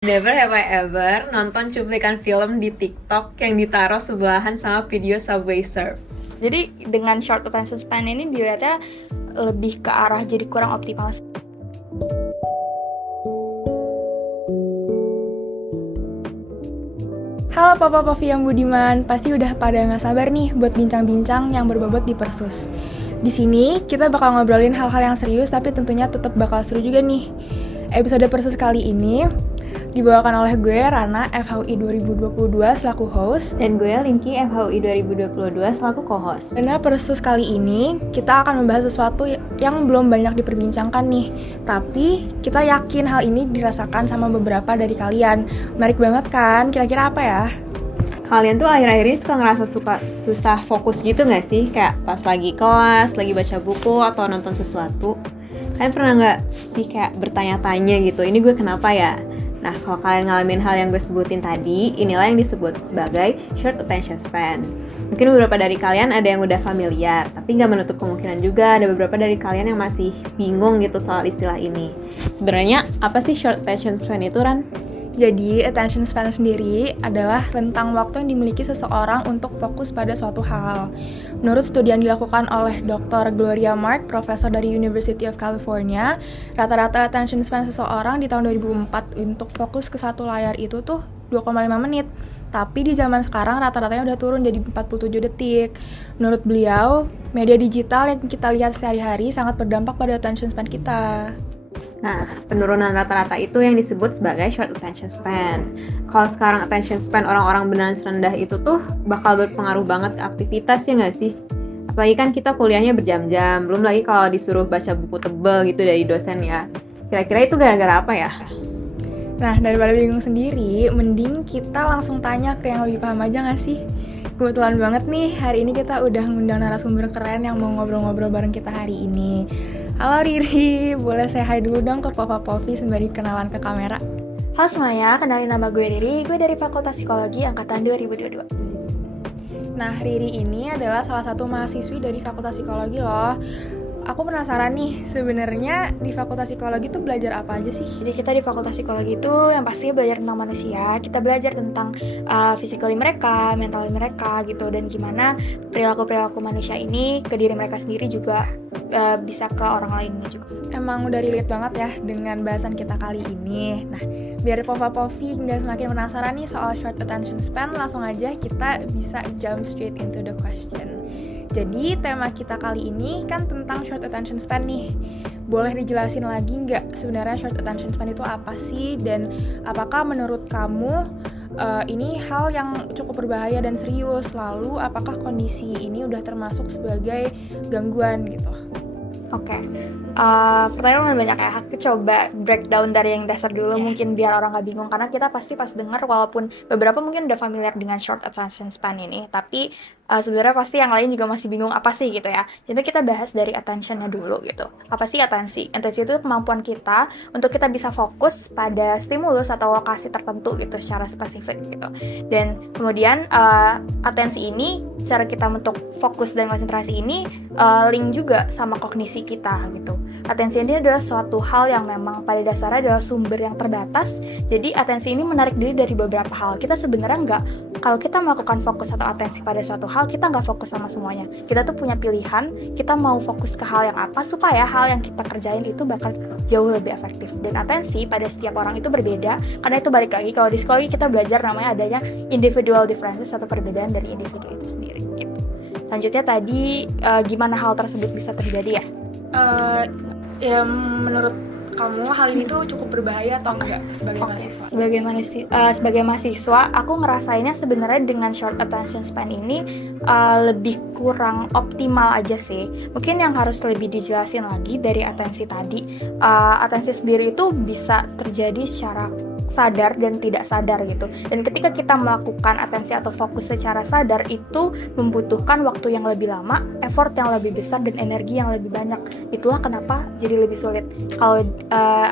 Never have I ever nonton cuplikan film di TikTok yang ditaruh sebelahan sama video Subway Surf. Jadi dengan short attention span ini dilihatnya lebih ke arah jadi kurang optimal. Halo Papa Pavi yang budiman, pasti udah pada nggak sabar nih buat bincang-bincang yang berbobot di Persus. Di sini kita bakal ngobrolin hal-hal yang serius tapi tentunya tetap bakal seru juga nih. Episode Persus kali ini dibawakan oleh gue Rana FHUI 2022 selaku host Dan gue Linky FHUI 2022 selaku co-host. Karena Persus kali ini kita akan membahas sesuatu yang belum banyak diperbincangkan nih. Tapi kita yakin hal ini dirasakan sama beberapa dari kalian. Menarik banget kan? Kira-kira apa ya? Kalian tuh akhir-akhir ini suka ngerasa susah fokus gitu gak sih? Kayak pas lagi kelas, lagi baca buku, atau nonton sesuatu. Kalian pernah gak sih kayak bertanya-tanya gitu, ini gue kenapa ya? Nah, kalau kalian ngalamin hal yang gue sebutin tadi, inilah yang disebut sebagai short attention span. Mungkin beberapa dari kalian ada yang udah familiar, tapi nggak menutup kemungkinan juga ada beberapa dari kalian yang masih bingung gitu soal istilah ini. Sebenarnya apa sih short attention span itu, Ran? Jadi, attention span sendiri adalah rentang waktu yang dimiliki seseorang untuk fokus pada suatu hal. Menurut studi yang dilakukan oleh Dr. Gloria Mark, profesor dari University of California, rata-rata attention span seseorang di tahun 2004 untuk fokus ke satu layar itu tuh 2,5 menit. Tapi di zaman sekarang rata-ratanya udah turun jadi 47 detik. Menurut beliau, media digital yang kita lihat sehari-hari sangat berdampak pada attention span kita. Nah, penurunan rata-rata itu yang disebut sebagai short attention span. Kalau sekarang attention span orang-orang beneran serendah itu tuh bakal berpengaruh banget ke aktivitas, ya nggak sih? Apalagi kan kita kuliahnya berjam-jam, belum lagi kalau disuruh baca buku tebel gitu dari dosen ya. Kira-kira itu gara-gara apa ya? Nah, daripada bingung sendiri, mending kita langsung tanya ke yang lebih paham aja nggak sih? Kebetulan banget nih, hari ini kita udah ngundang narasumber keren yang mau ngobrol-ngobrol bareng kita hari ini. Halo Riri, boleh say hi dulu dong ke Papa Povi sembari kenalan ke kamera? Halo semuanya, kenalin nama gue Riri, gue dari Fakultas Psikologi Angkatan 2022. Nah, Riri ini adalah salah satu mahasiswi dari Fakultas Psikologi loh. Aku penasaran nih, sebenarnya di Fakultas Psikologi tuh belajar apa aja sih? Jadi kita di Fakultas Psikologi itu yang pastinya belajar tentang manusia, kita belajar tentang physically mereka, mentally mereka gitu, dan gimana perilaku-perilaku manusia ini ke diri mereka sendiri juga bisa ke orang lainnya juga. Emang udah relate banget ya dengan bahasan kita kali ini. Nah, biar Papa Povi nggak semakin penasaran nih soal short attention span, langsung aja kita bisa jump straight into the question. Jadi tema kita kali ini kan tentang short attention span nih. Boleh dijelasin lagi nggak sebenarnya short attention span itu apa sih? Dan apakah menurut kamu ini hal yang cukup berbahaya dan serius? Lalu apakah kondisi ini udah termasuk sebagai gangguan gitu? Oke, pertanyaan banyak ya. Aku coba breakdown dari yang dasar dulu mungkin biar orang nggak bingung, karena kita pasti pas dengar walaupun beberapa mungkin udah familiar dengan short attention span ini, tapi sebenarnya pasti yang lain juga masih bingung apa sih gitu ya. Jadi kita bahas dari attention-nya dulu gitu. Apa sih atensi? Atensi itu kemampuan kita untuk kita bisa fokus pada stimulus atau lokasi tertentu gitu secara spesifik gitu. Dan kemudian atensi ini, cara kita untuk fokus dan konsentrasi ini link juga sama kognisi kita gitu. Atensi ini adalah suatu hal yang memang pada dasarnya adalah sumber yang terbatas. Jadi atensi ini menarik diri dari beberapa hal. Kita sebenarnya nggak, kalau kita melakukan fokus atau atensi pada suatu hal, kita nggak fokus sama semuanya. Kita tuh punya pilihan, kita mau fokus ke hal yang apa supaya hal yang kita kerjain itu bakal jauh lebih efektif. Dan atensi pada setiap orang itu berbeda, karena itu balik lagi kalau di psikologi kita belajar namanya adanya individual differences atau perbedaan dari individu itu sendiri gitu. Selanjutnya tadi gimana hal tersebut bisa terjadi ya? Ya menurut kamu hal ini tuh cukup berbahaya atau enggak sebagai mahasiswa? Sebagai mahasiswa, aku ngerasainnya sebenarnya dengan short attention span ini lebih kurang optimal aja sih. Mungkin yang harus lebih dijelasin lagi dari atensi tadi, atensi sendiri itu bisa terjadi secara sadar dan tidak sadar gitu. Dan ketika kita melakukan atensi atau fokus secara sadar itu membutuhkan waktu yang lebih lama, effort yang lebih besar dan energi yang lebih banyak. Itulah kenapa jadi lebih sulit. Kalau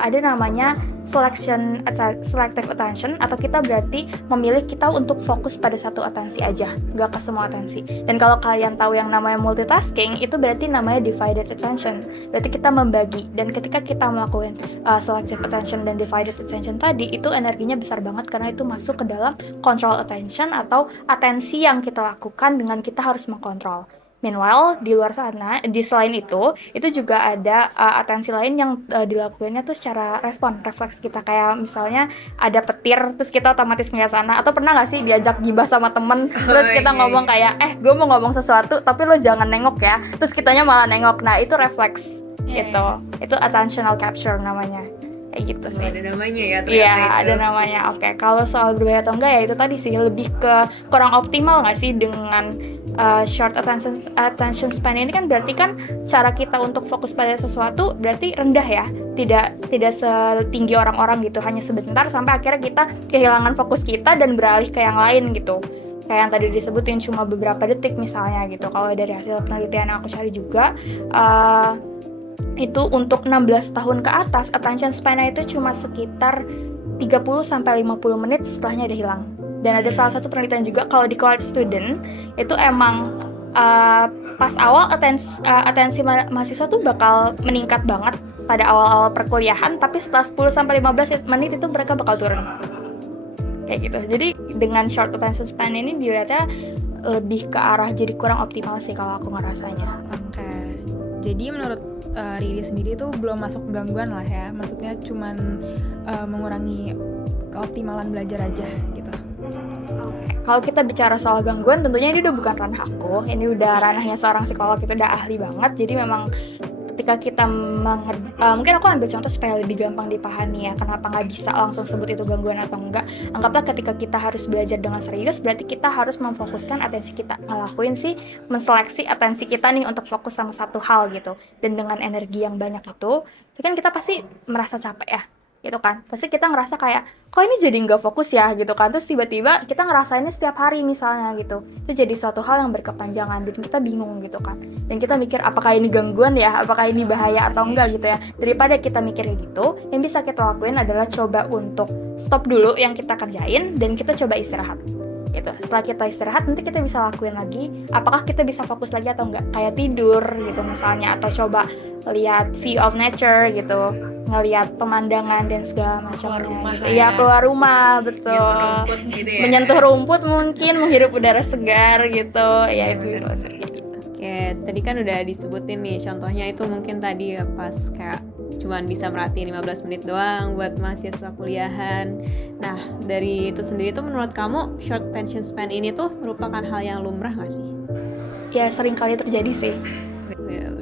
ada namanya selective attention, atau kita berarti memilih kita untuk fokus pada satu atensi aja, nggak ke semua atensi. Dan kalau kalian tahu yang namanya multitasking, itu berarti namanya divided attention. Berarti kita membagi, dan ketika kita melakukan selective attention dan divided attention tadi, itu energinya besar banget karena itu masuk ke dalam control attention atau atensi yang kita lakukan dengan kita harus mengkontrol. Meanwhile, di luar sana, selain itu juga ada atensi lain yang dilakukannya tuh secara refleks kita. Kayak misalnya ada petir, terus kita otomatis ngeliat sana. Atau pernah gak sih diajak gibah sama temen, terus kita ngomong kayak, gue mau ngomong sesuatu, tapi lo jangan nengok ya. Terus kitanya malah nengok. Nah, itu refleks gitu. Itu attentional capture namanya. Kayak gitu sih. Ada namanya ya ternyata. Iya, ada namanya. Oke, kalau soal berbahaya atau enggak ya itu tadi sih, lebih ke kurang optimal nggak sih dengan short attention span ini. Kan berarti kan cara kita untuk fokus pada sesuatu berarti rendah ya, tidak setinggi orang-orang gitu, hanya sebentar sampai akhirnya kita kehilangan fokus kita dan beralih ke yang lain gitu. Kayak yang tadi disebutin cuma beberapa detik misalnya gitu. Kalau dari hasil penelitian yang aku cari juga, itu untuk 16 tahun ke atas attention span-nya itu cuma sekitar 30-50 menit, setelahnya udah hilang. Dan ada salah satu penelitian juga kalau di college student itu emang pas awal atensi mahasiswa tuh bakal meningkat banget pada awal-awal perkuliahan, tapi setelah 10-15 menit itu mereka bakal turun. Kayak gitu. Jadi dengan short attention span ini dilihatnya lebih ke arah jadi kurang optimal sih kalau aku ngerasanya. Oke. Jadi menurut Riri sendiri tuh belum masuk gangguan lah ya. Maksudnya cuman mengurangi keoptimalan belajar aja gitu. Kalau kita bicara soal gangguan, tentunya ini udah bukan ranah aku, ini udah ranahnya seorang psikolog, itu udah ahli banget. Jadi memang ketika kita mungkin aku ambil contoh supaya lebih gampang dipahami ya, kenapa nggak bisa langsung sebut itu gangguan atau enggak. Anggaplah ketika kita harus belajar dengan serius, berarti kita harus memfokuskan atensi kita, menseleksi atensi kita nih untuk fokus sama satu hal gitu. Dan dengan energi yang banyak itu kan kita pasti merasa capek ya, gitu kan. Pasti kita ngerasa kayak, kok ini jadi nggak fokus ya gitu kan. Terus tiba-tiba kita ngerasainnya setiap hari misalnya gitu. Itu jadi suatu hal yang berkepanjangan dan kita bingung gitu kan. Dan kita mikir apakah ini gangguan ya, apakah ini bahaya atau enggak gitu ya. Daripada kita mikirnya gitu, yang bisa kita lakuin adalah coba untuk stop dulu yang kita kerjain dan kita coba istirahat gitu. Setelah kita istirahat, nanti kita bisa lakuin lagi apakah kita bisa fokus lagi atau enggak. Kayak tidur gitu misalnya, atau coba lihat view of nature gitu, ngelihat pemandangan dan segala macamnya gitu. Ya, keluar rumah, betul. Gitu ya. Menyentuh rumput mungkin, menghirup udara segar gitu. Ya itu bisa gitu. Oke, tadi kan udah disebutin nih contohnya itu mungkin tadi ya pas kayak cuman bisa merhatiin 15 menit doang buat mahasiswa kuliahan. Nah, dari itu sendiri tuh menurut kamu short attention span ini tuh merupakan hal yang lumrah gak sih? Ya sering kali terjadi sih.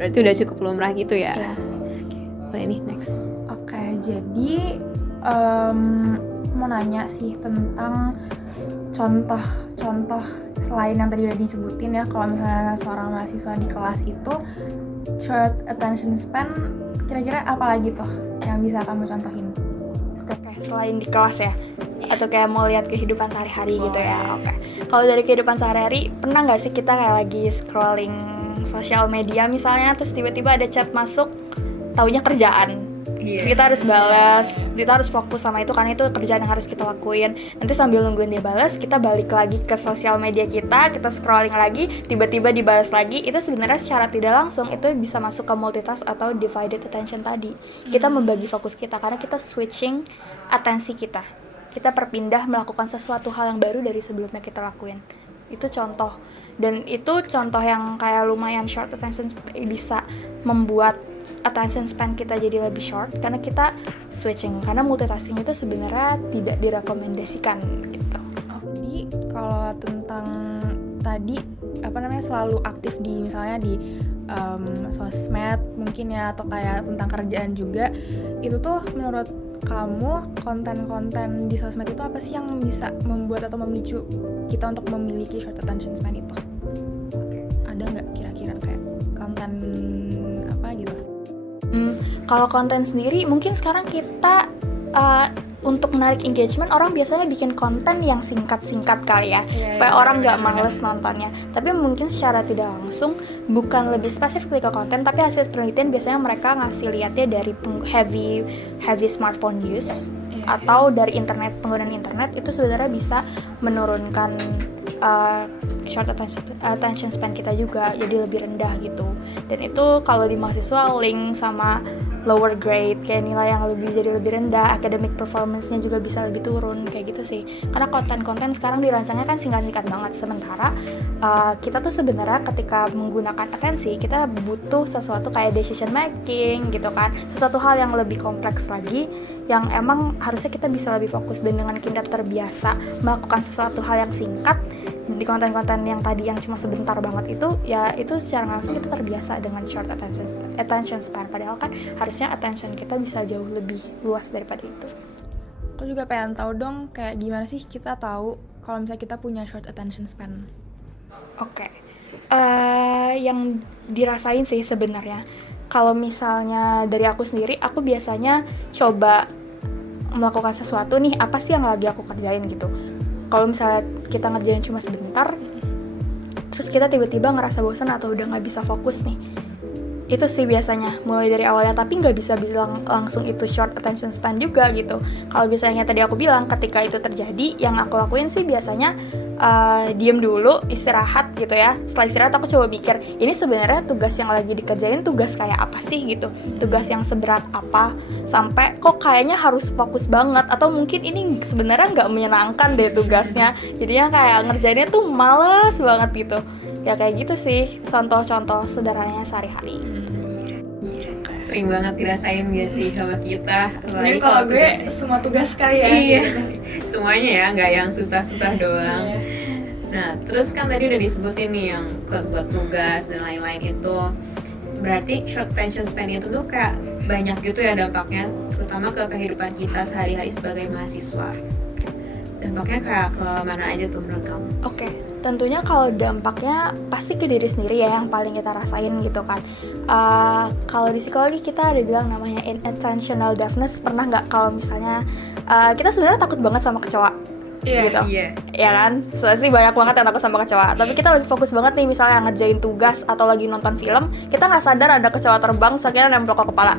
Berarti udah cukup lumrah gitu ya? Boleh nih, next. Oke, jadi mau nanya sih tentang contoh selain yang tadi udah disebutin ya, kalau misalnya seorang mahasiswa di kelas itu short attention span, kira-kira apa lagi tuh yang bisa kamu contohin? Oke, selain di kelas ya, atau kayak mau lihat kehidupan sehari-hari gitu ya. Oke, kalau dari kehidupan sehari-hari, pernah nggak sih kita kayak lagi scrolling sosial media misalnya, terus tiba-tiba ada chat masuk, taunya kerjaan. Terus kita harus balas, kita harus fokus sama itu karena itu kerjaan yang harus kita lakuin. Nanti sambil nungguin dia balas, kita balik lagi ke sosial media kita scrolling lagi, tiba-tiba dibalas lagi. Itu sebenarnya secara tidak langsung itu bisa masuk ke multitask atau divided attention tadi. Kita membagi fokus kita karena kita switching atensi kita. Kita berpindah melakukan sesuatu hal yang baru dari sebelumnya kita lakuin. Itu contoh. Dan itu contoh yang kayak lumayan short attention bisa membuat attention span kita jadi lebih short karena kita switching, karena multitasking itu sebenarnya tidak direkomendasikan gitu. Jadi kalau tentang tadi selalu aktif di misalnya di sosmed mungkin ya, atau kayak tentang kerjaan juga, itu tuh menurut kamu konten-konten di sosmed itu apa sih yang bisa membuat atau memicu kita untuk memiliki short attention span itu? Ada nggak kira-kira kayak konten apa gitu? Kalau konten sendiri mungkin sekarang kita untuk menarik engagement, orang biasanya bikin konten yang singkat-singkat kali ya, supaya orang nggak males nontonnya. Tapi mungkin secara tidak langsung, bukan lebih spesifik ke konten, tapi hasil penelitian biasanya mereka ngasih lihatnya dari heavy smartphone use. atau dari penggunaan internet itu sebenarnya bisa menurunkan short attention span kita juga, jadi lebih rendah gitu. Dan itu kalau di mahasiswa link sama lower grade, kayak nilai yang jadi lebih rendah, academic performance-nya juga bisa lebih turun, kayak gitu sih. Karena konten-konten sekarang dirancangnya kan singkat-singkat banget, sementara kita tuh sebenarnya ketika menggunakan atensi, kita butuh sesuatu kayak decision making gitu kan, sesuatu hal yang lebih kompleks lagi, yang emang harusnya kita bisa lebih fokus. Dan dengan kita terbiasa melakukan sesuatu hal yang singkat di konten-konten yang tadi yang cuma sebentar banget itu, ya itu secara langsung kita terbiasa dengan short attention span, padahal kan harusnya attention kita bisa jauh lebih luas daripada itu. Aku juga pengen tahu dong, kayak gimana sih kita tahu kalau misalnya kita punya short attention span? Oke. Yang dirasain sih sebenarnya, kalau misalnya dari aku sendiri, aku biasanya coba melakukan sesuatu nih, apa sih yang lagi aku kerjain gitu. Kalau misalnya kita ngerjain cuma sebentar, terus kita tiba-tiba ngerasa bosan atau udah nggak bisa fokus nih, itu sih biasanya mulai dari awalnya. Tapi nggak bisa bilang langsung itu short attention span juga gitu. Kalau biasanya tadi aku bilang, ketika itu terjadi, yang aku lakuin sih biasanya diem dulu, istirahat gitu ya. Setelah istirahat aku coba mikir, ini sebenarnya tugas yang lagi dikerjain tugas kayak apa sih gitu, tugas yang seberat apa sampai kok kayaknya harus fokus banget, atau mungkin ini sebenarnya nggak menyenangkan deh tugasnya, jadinya kayak ngerjainnya tuh males banget gitu. Ya kayak gitu sih contoh-contoh sederhananya sehari-hari. Sering banget dirasain gak sih sama kita? Ini kalau gue semua tugas kali ya. Iya, semuanya ya, nggak yang susah-susah doang. Nah, terus kan tadi udah disebutin nih yang buat tugas dan lain-lain itu. Berarti short attention span itu tuh kayak banyak gitu ya dampaknya, terutama ke kehidupan kita sehari-hari sebagai mahasiswa. Dampaknya kayak ke mana aja tuh menurut kamu? Oke, tentunya kalau dampaknya pasti ke diri sendiri ya, yang paling kita rasain gitu kan. Kalau di psikologi kita ada bilang namanya inattentional deafness. Pernah nggak kalau misalnya kita sebenarnya takut banget sama kecoa? Gitu. Ya kan, soalnya banyak banget yang takut sama kecoa, tapi kita lagi fokus banget nih misalnya ngerjain tugas atau lagi nonton film, kita nggak sadar ada kecoa terbang, akhirnya nempel ke kepala.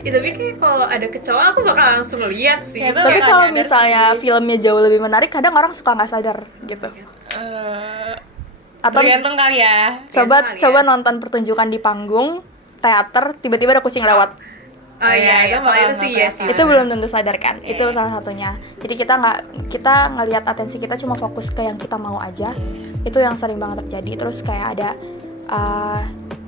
Ya, tapi kayak kalau ada kecoa aku bakal langsung lihat sih. Ya, tapi kalau misalnya filmnya jauh lebih menarik, kadang orang suka nggak sadar gitu. Atau Tergantung kali ya. coba nonton pertunjukan di panggung teater, tiba-tiba ada kucing lewat. Oh iya, kalau itu sih ya sih. Itu belum tentu sadar kan, itu salah satunya. Jadi kita ngelihat atensi kita cuma fokus ke yang kita mau aja. Itu yang sering banget terjadi. Terus kayak ada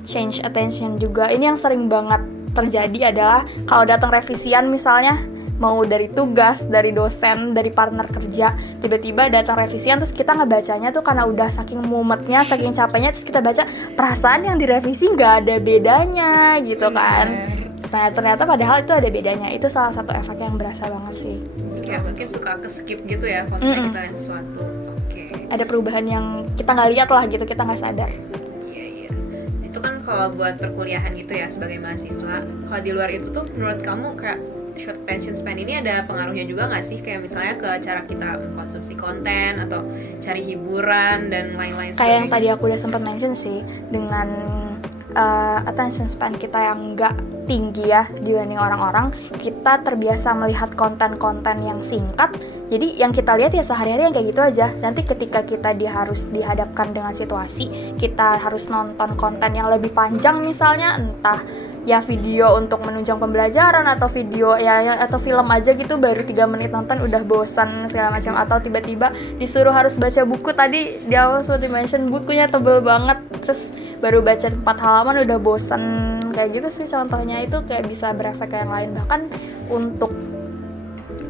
change attention juga. Ini yang sering banget terjadi adalah kalau datang revisian misalnya, mau dari tugas, dari dosen, dari partner kerja, tiba-tiba datang revisian, terus kita ngebacanya tuh karena udah saking mumetnya, saking capeknya, terus kita baca, perasaan yang direvisi nggak ada bedanya gitu kan. Nah ternyata padahal itu ada bedanya. Itu salah satu efek yang berasa banget sih. Kayak mungkin suka ke skip gitu ya kalau misalnya kita lihat sesuatu. Oke. Ada perubahan yang kita nggak lihat lah gitu, kita nggak sadar. Iya. Itu kan kalau buat perkuliahan gitu ya sebagai mahasiswa. Kalau di luar itu tuh menurut kamu kayak short attention span ini ada pengaruhnya juga nggak sih? Kayak misalnya ke cara kita mengkonsumsi konten atau cari hiburan dan lain-lain sebagainya. Kayak yang tadi aku udah sempat mention sih, dengan attention span kita yang nggak tinggi ya dibanding orang-orang, kita terbiasa melihat konten-konten yang singkat. Jadi yang kita lihat ya sehari-hari yang kayak gitu aja. Nanti ketika kita harus dihadapkan dengan situasi, kita harus nonton konten yang lebih panjang misalnya, entah ya video untuk menunjang pembelajaran atau video ya atau film aja gitu, baru 3 menit nonton udah bosan segala macam, atau tiba-tiba disuruh harus baca buku, tadi di awal seperti mention bukunya tebel banget, terus baru baca 4 halaman udah bosan, kayak gitu sih contohnya. Itu kayak bisa berefek ke yang lain, bahkan untuk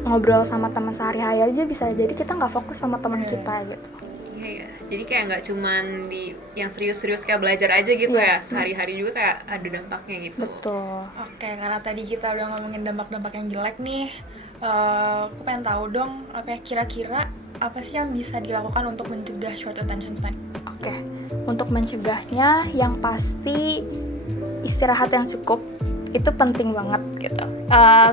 ngobrol sama teman sehari-hari aja bisa jadi kita nggak fokus sama teman kita gitu. Iya. Jadi kayak nggak cuman di yang serius-serius kayak belajar aja gitu ya, sehari-hari juga kayak ada dampaknya gitu. Betul. Oke, karena tadi kita udah ngomongin dampak-dampak yang jelek nih, aku pengen tahu dong, kira-kira apa sih yang bisa dilakukan untuk mencegah short attention span? Oke, untuk mencegahnya yang pasti istirahat yang cukup itu penting banget gitu.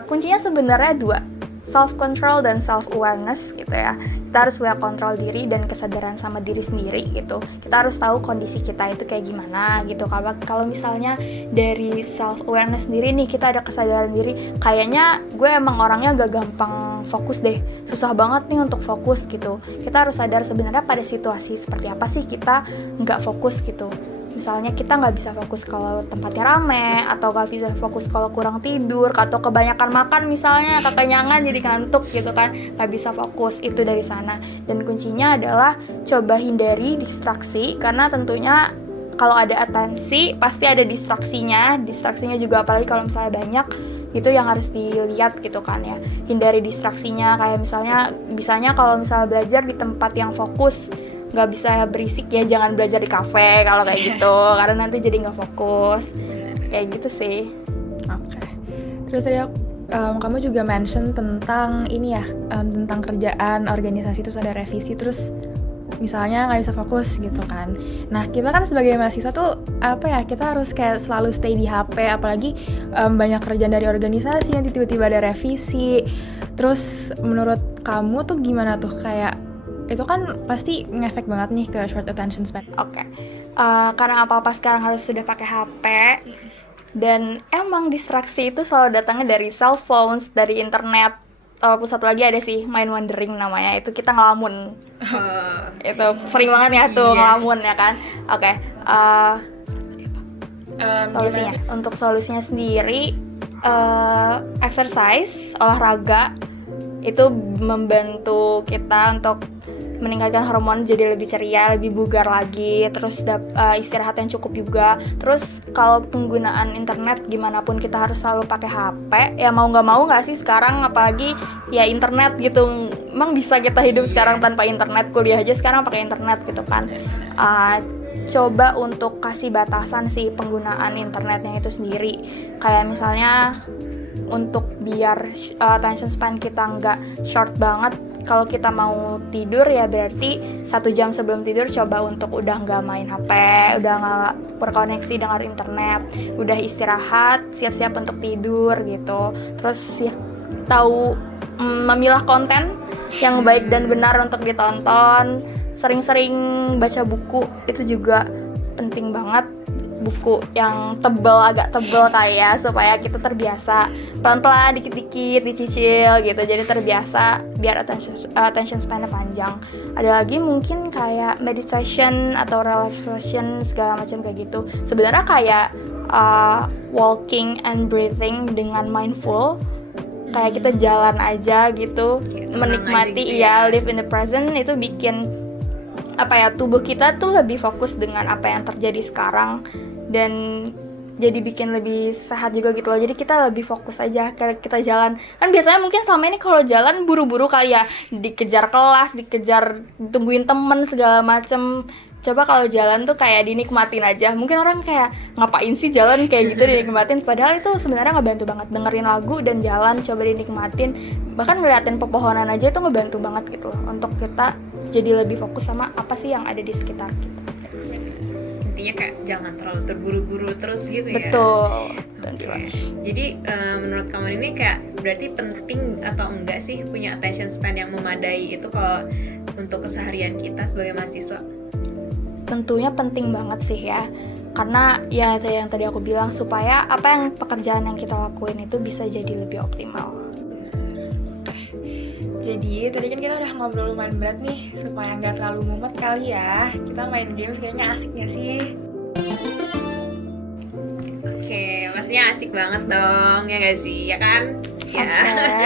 Kuncinya sebenarnya 2 self control dan self awareness gitu ya. Kita harus punya kontrol diri dan kesadaran sama diri sendiri gitu. Kita harus tahu kondisi kita itu kayak gimana gitu. Kalau misalnya dari self awareness sendiri nih, kita ada kesadaran diri, kayaknya gue emang orangnya agak gampang fokus deh, susah banget nih untuk fokus gitu. Kita harus sadar sebenarnya pada situasi seperti apa sih kita nggak fokus gitu. Misalnya kita nggak bisa fokus kalau tempatnya rame, atau nggak bisa fokus kalau kurang tidur, atau kebanyakan makan misalnya, kekenyangan jadi ngantuk gitu kan, nggak bisa fokus, itu dari sana. Dan kuncinya adalah coba hindari distraksi, karena tentunya kalau ada atensi pasti ada distraksinya juga, apalagi kalau misalnya banyak, itu yang harus dilihat gitu kan ya. Hindari distraksinya, kayak misalnya kalau misalnya belajar di tempat yang fokus, nggak bisa berisik ya, jangan belajar di kafe kalau kayak gitu karena nanti jadi nggak fokus, kayak gitu sih. Oke. Terus tadi kamu juga mention tentang ini ya, tentang kerjaan organisasi, terus ada revisi, terus misalnya nggak bisa fokus gitu kan. Nah, kita kan sebagai mahasiswa tuh apa ya, kita harus kayak selalu stay di HP, apalagi banyak kerjaan dari organisasi yang tiba-tiba ada revisi. Terus menurut kamu tuh gimana tuh, kayak itu kan pasti ngefek banget nih ke short attention span. Oke. Karena apa-apa sekarang harus sudah pakai HP, dan emang distraksi itu selalu datangnya dari cell phones, dari internet. Walaupun satu lagi ada sih, mind wandering namanya, itu kita ngelamun. Itu sering banget ya tuh, ngelamun ya kan. Oke. Solusinya, untuk solusinya sendiri, exercise, olahraga itu membantu kita untuk meningkatkan hormon jadi lebih ceria, lebih bugar lagi, terus istirahat yang cukup juga. Terus kalau penggunaan internet, gimana pun kita harus selalu pakai HP, ya mau nggak sih sekarang, apalagi ya internet gitu, emang bisa kita hidup sekarang tanpa internet, kuliah aja sekarang pakai internet gitu kan. Coba untuk kasih batasan sih penggunaan internetnya itu sendiri, kayak misalnya untuk biar attention span kita nggak short banget, kalau kita mau tidur ya berarti 1 jam sebelum tidur coba untuk udah nggak main HP, udah nggak berkoneksi dengan internet, udah istirahat, siap-siap untuk tidur gitu. Terus ya, tahu memilah konten yang baik dan benar untuk ditonton, sering-sering baca buku, itu juga penting banget. Buku yang agak tebel kayak, supaya kita terbiasa pelan-pelan, dikit-dikit dicicil gitu, jadi terbiasa biar attention span-nya panjang. Ada lagi mungkin kayak meditation atau relaxation segala macam kayak gitu. Sebenarnya kayak walking and breathing dengan mindful, kayak kita jalan aja gitu, menikmati live in the present, itu bikin tubuh kita tuh lebih fokus dengan apa yang terjadi sekarang, dan jadi bikin lebih sehat juga gitu loh. Jadi kita lebih fokus aja kayak kita jalan. Kan biasanya mungkin selama ini kalau jalan buru-buru kali ya, dikejar kelas, tungguin temen segala macem. Coba kalau jalan tuh kayak dinikmatin aja. Mungkin orang kayak, ngapain sih jalan kayak gitu dinikmatin, padahal itu sebenarnya ngebantu banget. Dengerin lagu dan jalan, coba dinikmatin. Bahkan ngeliatin pepohonan aja itu ngebantu banget gitu loh, untuk kita jadi lebih fokus sama apa sih yang ada di sekitar kita. Intinya kayak jangan terlalu terburu-buru terus gitu ya. Betul. Okay. Jadi menurut kamu ini kayak berarti penting atau enggak sih punya attention span yang memadai itu kalau untuk keseharian kita sebagai mahasiswa? Tentunya penting banget sih ya. Karena ya yang tadi aku bilang, supaya pekerjaan yang kita lakuin itu bisa jadi lebih optimal. Jadi tadi kan kita udah ngobrol lumayan berat nih, supaya nggak terlalu mumet kali ya, kita main games kayaknya asik nggak sih? Oke, pastinya asik banget dong, ya nggak sih, ya kan? Ya.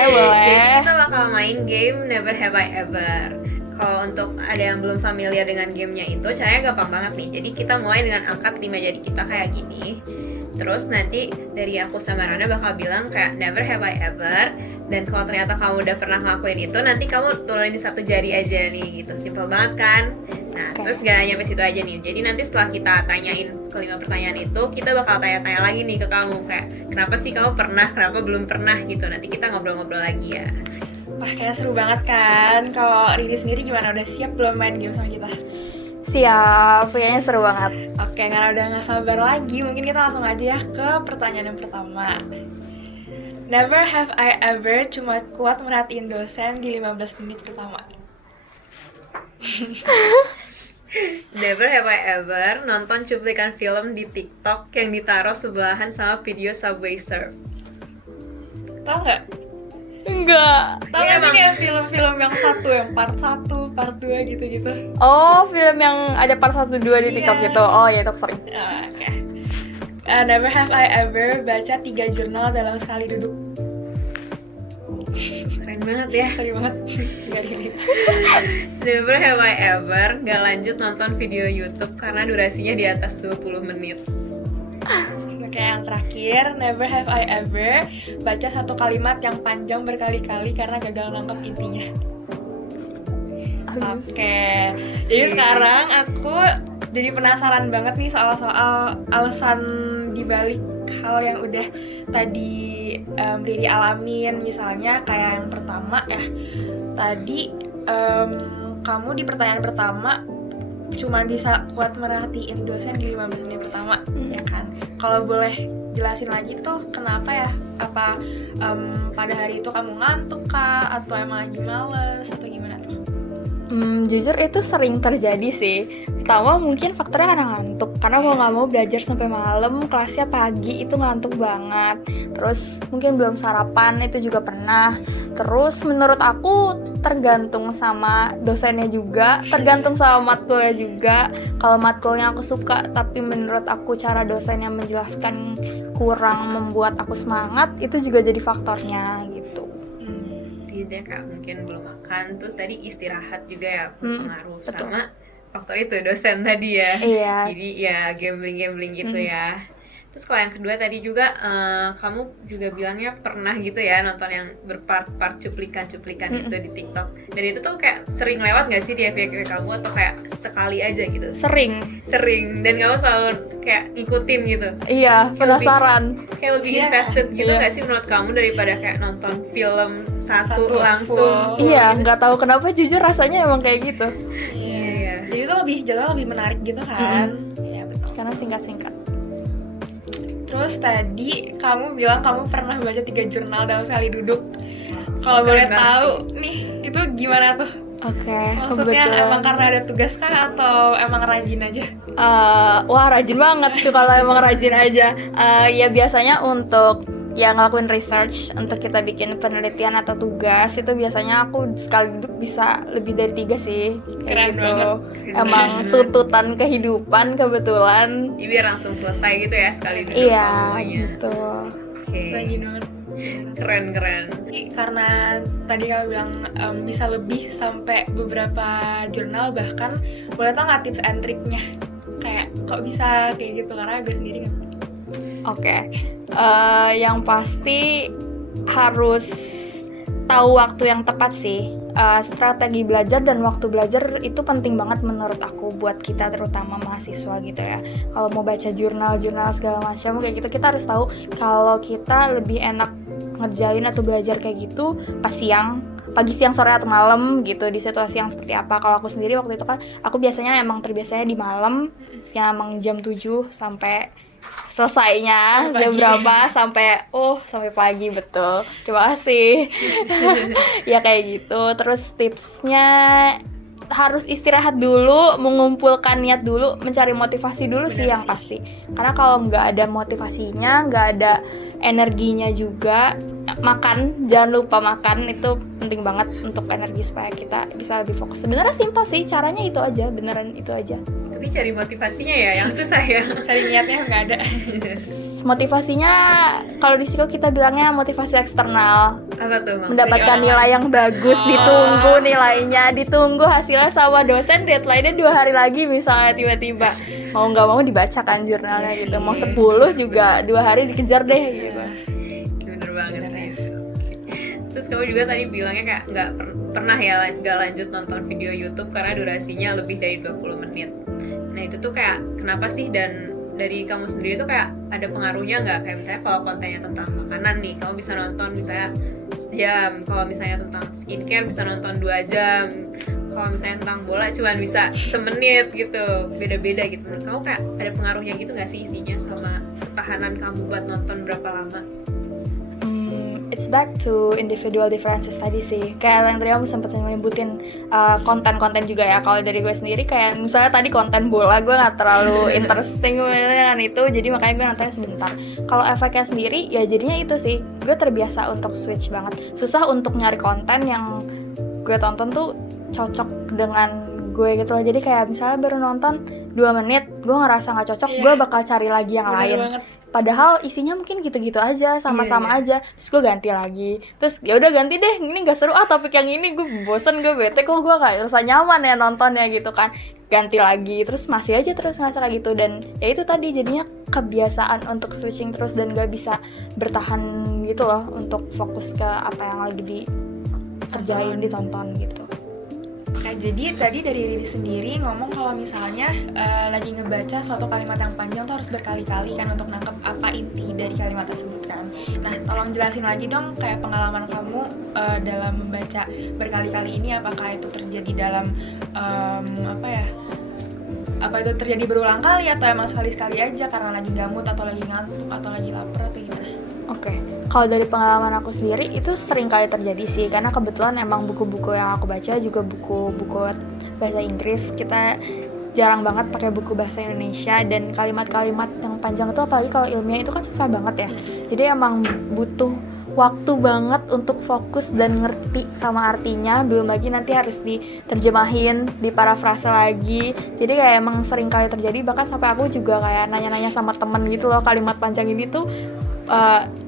Boleh. Jadi kita bakal main game Never Have I Ever. Kalau untuk ada yang belum familiar dengan gamenya itu, caranya gampang banget nih. Jadi kita mulai dengan angkat 5 jari kita kayak gini. Terus nanti dari aku sama Rana bakal bilang kayak never have I ever. Dan kalau ternyata kamu udah pernah ngelakuin itu, nanti kamu turunin 1 jari aja nih gitu. Simple banget kan? Nah, terus gak nyampe situ aja nih. Jadi nanti setelah kita tanyain ke-5 pertanyaan itu, kita bakal tanya-tanya lagi nih ke kamu. Kayak kenapa sih kamu pernah, kenapa belum pernah gitu. Nanti kita ngobrol-ngobrol lagi ya. Wah, kayaknya seru banget kan? Kalau Riri sendiri gimana? Udah siap belum main game sama kita? Siap, kayaknya seru banget. Oke, karena udah gak sabar lagi, mungkin kita langsung aja ya ke pertanyaan yang pertama. Never have I ever cuma kuat merhatiin dosen di 15 menit pertama. Never have I ever nonton cuplikan film di TikTok yang ditaruh sebelahan sama video Subway Surf. Tahu nggak? Enggak. Tahu nggak sih kayak film-film yang satu, yang part 1, part 2 gitu-gitu? Oh, film yang ada part 1 2 di TikTok gitu. Oh ya, itu sering. Oke. Never have I ever baca 3 jurnal dalam sekali duduk. Keren banget ya. Sorry banget. Nggak relate. Never have I ever gak lanjut nonton video YouTube karena durasinya di atas 20 menit. Oke, yang terakhir, never have I ever baca satu kalimat yang panjang berkali-kali karena gagal nangkep intinya. Oke, jadi sekarang aku jadi penasaran banget nih soal-soal alasan dibalik hal yang udah tadi Riri alamin. Misalnya kayak yang pertama ya, tadi kamu di pertanyaan pertama cuma bisa kuat merhatiin dosen di 15 menit pertama, ya kan? Kalau boleh jelasin lagi tuh kenapa ya? Apa pada hari itu kamu ngantuk kah? Atau emang lagi males? Atau gimana tuh? Jujur itu sering terjadi sih. Pertama mungkin faktornya karena ngantuk, karena mau nggak mau belajar sampai malam, kelasnya pagi itu ngantuk banget. Terus mungkin belum sarapan, itu juga pernah. Terus menurut aku tergantung sama dosennya juga, tergantung sama matkulnya juga. Kalau matkulnya aku suka tapi menurut aku cara dosennya menjelaskan kurang membuat aku semangat, itu juga jadi faktornya gitu. Dia kayak mungkin belum makan, terus tadi istirahat juga ya berpengaruh. Betul. Sama faktor itu dosen tadi ya. Iya. Jadi ya gambling gitu ya. Terus kalau yang kedua tadi juga kamu juga bilangnya pernah gitu ya nonton yang berpart-part cuplikan-cuplikan itu di TikTok. Dan itu tuh kayak sering lewat nggak sih di FYP kamu atau kayak sekali aja gitu? Sering. Dan kamu selalu kayak ngikutin gitu. Iya, penasaran. Kayak lebih invested gitu nggak sih menurut kamu daripada kayak nonton film satu langsung? Iya, nggak tahu kenapa jujur rasanya emang kayak gitu. Iya. Jadi itu lebih menarik gitu kan? Iya betul. Karena singkat-singkat. Terus tadi kamu bilang kamu pernah baca 3 jurnal dalam sekali duduk. Kalau boleh tahu nih, itu gimana tuh? Oke, Maksudnya kebetulan. emang karena ada tugas kah atau emang rajin aja? Wah rajin banget tuh kalau emang rajin aja. Ya biasanya untuk yang ngelakuin research, untuk kita bikin penelitian atau tugas, itu biasanya aku sekali duduk bisa lebih dari 3 sih. Keren gitu. banget. Emang tuntutan kehidupan kebetulan. Jadi biar langsung selesai gitu ya sekali duduk Iya semuanya. gitu. Oke. Rajin banget. Keren. Karena tadi kamu bilang bisa lebih sampai beberapa jurnal, bahkan boleh tau nggak tips and triknya? Kayak kok bisa kayak gitu, karena gue sendiri kan. Oke, yang pasti harus tahu waktu yang tepat sih. Strategi belajar dan waktu belajar itu penting banget menurut aku buat kita, terutama mahasiswa gitu ya. Kalau mau baca jurnal segala macam kayak gitu, kita harus tahu kalau kita lebih enak ngerjain atau belajar kayak gitu pas siang, pagi, siang, sore, atau malam gitu, di situasi yang seperti apa. Kalau aku sendiri waktu itu kan aku biasanya emang terbiasanya di malam, emang jam 7 sampai selesainya jam berapa sampai pagi, betul. Terima kasih. Ya kayak gitu. Terus tipsnya harus istirahat dulu, mengumpulkan niat dulu, mencari motivasi dulu sih yang pasti. Karena kalau nggak ada motivasinya, nggak ada energinya juga, makan, jangan lupa makan, itu penting banget untuk energi supaya kita bisa lebih fokus. Sebenarnya simpel sih, caranya itu aja, beneran itu aja. Tapi cari motivasinya ya yang susah ya. Cari niatnya nggak ada. Motivasinya kalau di psiko kita bilangnya motivasi eksternal. Apa tuh maksudnya? Mendapatkan nilai yang bagus, ditunggu nilainya, ditunggu hasilnya sama dosen, deadline-nya 2 hari lagi misalnya tiba-tiba. Mau nggak mau dibacakan jurnalnya gitu. Mau 10 juga 2 hari dikejar deh gitu. Bener banget sih itu. Terus kamu juga tadi bilangnya kayak nggak pernah ya nggak lanjut nonton video YouTube karena durasinya lebih dari 20 menit. Nah itu tuh kayak kenapa sih, dan dari kamu sendiri tuh kayak ada pengaruhnya nggak? Kayak misalnya kalau kontennya tentang makanan nih, kamu bisa nonton misalnya sejam. Kalau misalnya tentang skincare bisa nonton 2 jam. Kalau misalnya tentang bola cuman bisa semenit gitu. Beda-beda gitu. Menurut kamu kayak ada pengaruhnya gitu nggak sih isinya sama ketahanan kamu buat nonton berapa lama? it's back to individual differences tadi sih. Kayak yang tadi kamu sempat nyebutin konten-konten juga ya. Kalau dari gue sendiri kayak misalnya tadi konten bola gue nggak terlalu interesting dengan itu, jadi makanya gue nontonnya sebentar. Kalau efeknya sendiri ya jadinya itu sih, gue terbiasa untuk switch banget. Susah untuk nyari konten yang gue tonton tuh cocok dengan gue gitu loh. Jadi kayak misalnya baru nonton 2 menit, gue ngerasa nggak cocok, gue bakal cari lagi yang lain. Padahal isinya mungkin gitu-gitu aja, sama-sama aja. Terus gue ganti lagi. Terus ya udah ganti deh, ini gak seru topik yang ini, gue bosen, gue bete, kok gue gak rasa nyaman ya nontonnya gitu kan. Ganti lagi, terus masih aja terus ngerasa kayak gitu. Dan ya itu tadi jadinya kebiasaan untuk switching terus dan gak bisa bertahan gitu loh untuk fokus ke apa yang lagi dikerjain, ditonton gitu. Nah, jadi tadi dari Riri sendiri ngomong kalau misalnya lagi ngebaca suatu kalimat yang panjang tuh harus berkali-kali kan untuk nangkep apa inti dari kalimat tersebut kan. Nah, tolong jelasin lagi dong kayak pengalaman kamu dalam membaca berkali-kali ini, apakah itu terjadi dalam apa itu terjadi berulang kali atau emang sekali-sekali aja karena lagi gamut atau lagi ngantuk atau lagi lapar atau gimana? Oke, kalau dari pengalaman aku sendiri itu sering kali terjadi sih, karena kebetulan emang buku-buku yang aku baca juga buku-buku bahasa Inggris. Kita jarang banget pakai buku bahasa Indonesia, dan kalimat-kalimat yang panjang itu apalagi kalau ilmiah itu kan susah banget ya. Jadi emang butuh waktu banget untuk fokus dan ngerti sama artinya, belum lagi nanti harus diterjemahin, diparafrase lagi. Jadi kayak emang sering kali terjadi, bahkan sampai aku juga kayak nanya-nanya sama temen gitu loh, kalimat panjang ini tuh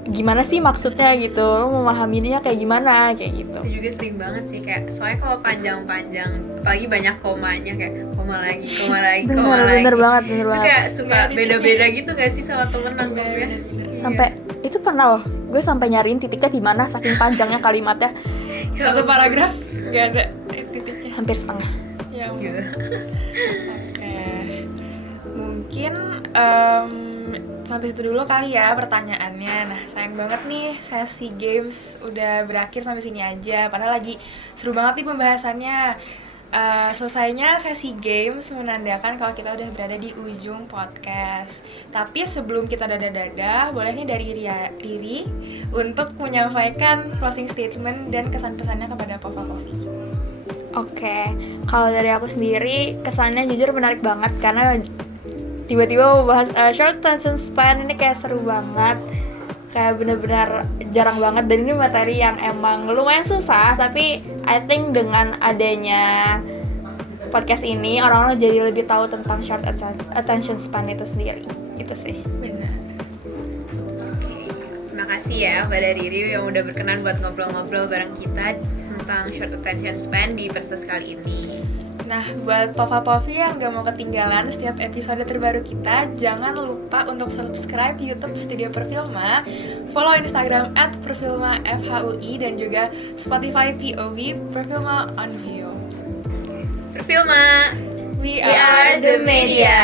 gimana sih maksudnya gitu, lo memahaminya kayak gimana, kayak gitu. Itu juga sering banget sih, kayak soalnya kalau panjang-panjang apalagi banyak komanya, kayak koma lagi bener banget itu kayak suka beda-beda gitu gak sih sama temen nangkepnya. Sampai itu pernah loh, gue sampai nyariin titiknya di mana saking panjangnya kalimatnya. Satu paragraf gak ada titiknya, Hampir setengah. ya Gitu. Oke, mungkin sampai situ dulu kali ya pertanyaannya. Nah, sayang banget nih sesi games udah berakhir sampai sini aja. Padahal lagi seru banget nih pembahasannya. Selesainya sesi games menandakan kalau kita udah berada di ujung podcast. Tapi sebelum kita dadah-dadah, boleh nih dari Riri untuk menyampaikan closing statement dan kesan-pesannya kepada Pova Povi. Oke, kalau dari aku sendiri kesannya jujur menarik banget, karena tiba-tiba membahas short attention span ini kayak seru banget, kayak bener-bener jarang banget, dan ini materi yang emang lumayan susah, tapi I think dengan adanya podcast ini orang-orang jadi lebih tahu tentang short attention span itu sendiri, gitu sih. Benar. Oke, terima kasih ya pada Riri yang udah berkenan buat ngobrol-ngobrol bareng kita tentang short attention span di Versus kali ini. Nah, buat Pova-Povi yang gak mau ketinggalan setiap episode terbaru kita, jangan lupa untuk subscribe YouTube Studio Perfilma, follow Instagram @perfilmafhui, dan juga Spotify POV Perfilma on View. Perfilma, We we are the media.